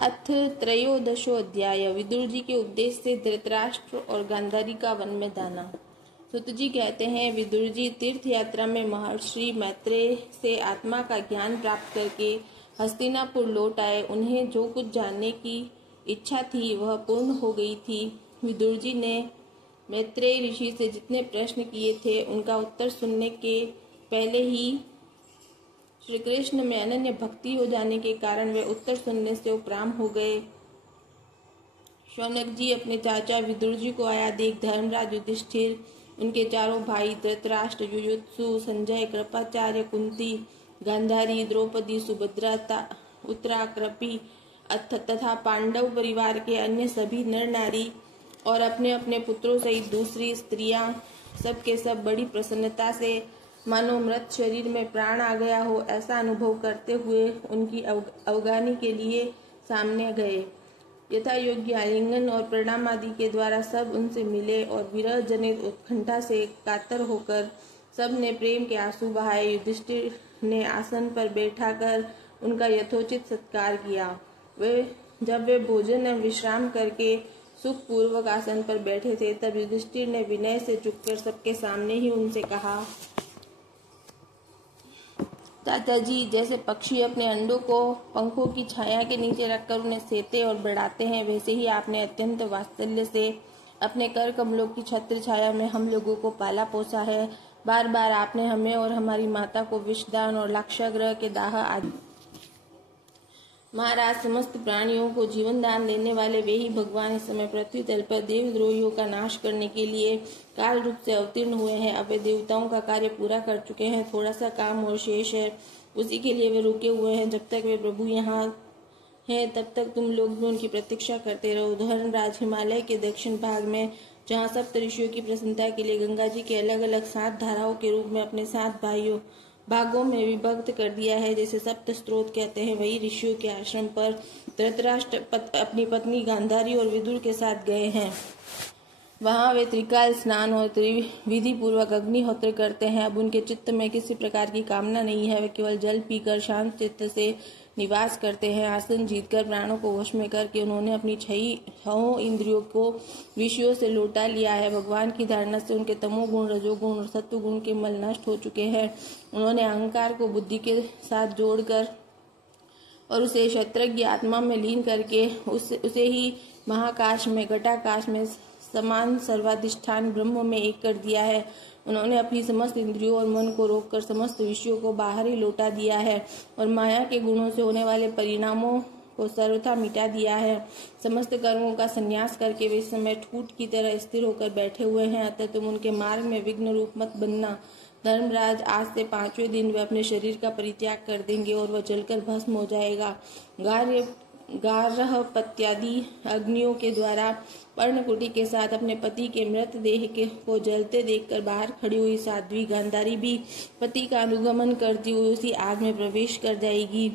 अथ त्रयोदशोऽध्याय। विदुर जी के उपदेश से धृतराष्ट्र और गांधारी का वन में दाना। सुत जी कहते हैं, विदुर जी तीर्थ यात्रा में महर्षि मैत्रेय से आत्मा का ज्ञान प्राप्त करके हस्तिनापुर लौट आए। उन्हें जो कुछ जानने की इच्छा थी वह पूर्ण हो गई थी। विदुर जी ने मैत्रेय ऋषि से जितने प्रश्न किए थे उनका उत्तर सुनने के पहले ही श्री कृष्ण में अनन्य भक्ति हो जाने के कारण वे उत्तर सुनने से उपराम हो गए। शौनक जी अपने चाचा विदुर जी को आया देख धर्मराज युधिष्ठिर, उनके चारों भाई धृतराष्ट्र, युयुत्सु, संजय, कृपाचार्य, कुंती, गांधारी, द्रौपदी, सुभद्रा, उत्तरा, कृपि तथा पांडव परिवार के अन्य सभी नर नारी और अपने अपने पुत्रों सहित दूसरी स्त्रियां सब के सब बड़ी प्रसन्नता से मानो मृत शरीर में प्राण आ गया हो ऐसा अनुभव करते हुए उनकी अवगानी के लिए सामने गए। यथा योग्य आलिंगन और प्रणाम आदि के द्वारा सब उनसे मिले और विरह जनित उत्कंठा से कातर होकर सब ने प्रेम के आंसू बहाए। युधिष्ठिर ने आसन पर बैठाकर उनका यथोचित सत्कार किया। जब वे भोजन एवं विश्राम करके सुख पूर्वक आसन पर बैठे थे तब युधिष्ठिर ने विनय से झुककर सबके सामने ही उनसे कहा, चाचा जी, जैसे पक्षी अपने अंडों को पंखों की छाया के नीचे रखकर उन्हें सेते और बढ़ाते हैं, वैसे ही आपने अत्यंत वात्सल्य से अपने कर कमलों की छत्र छाया में हम लोगों को पाला पोसा है। बार बार आपने हमें और हमारी माता को विषदान और लाक्षागृह के दाह आदि महाराज समस्त प्राणियों को जीवन दान देने वाले वे ही भगवान इस समय पृथ्वी तल पर देवद्रोहियों का नाश करने के लिए काल रूप से अवतीर्ण हुए हैं। अब वे देवताओं का कार्य पूरा कर चुके हैं, थोड़ा सा काम और शेष है, उसी के लिए वे रुके हुए हैं। जब तक वे प्रभु यहाँ हैं तब तक तुम लोग भी उनकी प्रतीक्षा करते रहो। धर्मराज, हिमालय के दक्षिण भाग में जहाँ सप्त ऋषियों की प्रसन्नता के लिए गंगा जी के अलग अलग 7 धाराओं के रूप में अपने 7 भागों में विभक्त कर दिया है, जैसे सप्त स्त्रोत कहते हैं, वही ऋषियों के आश्रम पर धृतराष्ट्र अपनी पत्नी गांधारी और विदुर के साथ गए हैं। वहां वे त्रिकाल स्नान और विधि पूर्वक अग्निहोत्र करते हैं। अब उनके चित्त में किसी प्रकार की कामना नहीं है, वे केवल जल पीकर शांत चित्त से निवास करते हैं। आसन जीतकर प्राणों को वश में करके उन्होंने अपनी 6 इंद्रियों को विषयों से लौटा लिया है। भगवान की धारणा से उनके तमोगुण, रजोगुण और सत्वगुण के मल नष्ट हो चुके हैं। उन्होंने अहंकार को बुद्धि के साथ जोड़कर और उसे क्षत्रज्ञ आत्मा में लीन करके उसे ही महाकाश में, घटाकाश में समान सर्वाधिष्ठान ब्रह्म में एक कर दिया है। उन्होंने अपनी समस्त इंद्रियों और मन को रोककर समस्त विषयों को बाहर ही लौटा दिया है और माया के गुणों से होने वाले परिणामों को सर्वथा मिटा दिया है। समस्त कर्मों का संन्यास करके वे इस समय ठूठ की तरह स्थिर होकर बैठे हुए हैं, अतः तुम उनके मार्ग में विघ्न रूप मत बनना। धर्मराज, आज से 5वें दिन वे अपने शरीर का परित्याग कर देंगे और वह जलकर भस्म हो जाएगा। गारह पत्यादि अग्नियों के द्वारा पर्णकुटी के साथ अपने पति के मृतदेह को जलते देखकर बाहर खड़ी हुई साध्वी गांधारी भी पति का अनुगमन करती हुई उसी आग में प्रवेश कर जाएगी।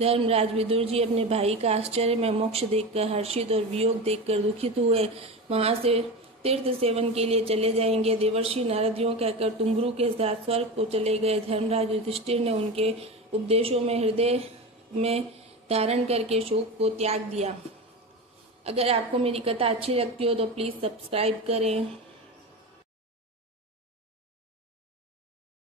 धर्मराज, विदुर जी अपने भाई का आश्चर्य में मोक्ष देखकर हर्षित और वियोग देखकर दुखित हुए वहां से तीर्थ सेवन के लिए चले जाएंगे। देवर्षि नारद यूं कहकर तुम्बरु के साथ स्वर्ग को चले गए। धर्मराज युधिष्ठिर ने उनके उपदेशों में हृदय में धारण करके शोक को त्याग दिया। अगर आपको मेरी कथा अच्छी लगती हो तो प्लीज सब्सक्राइब करें।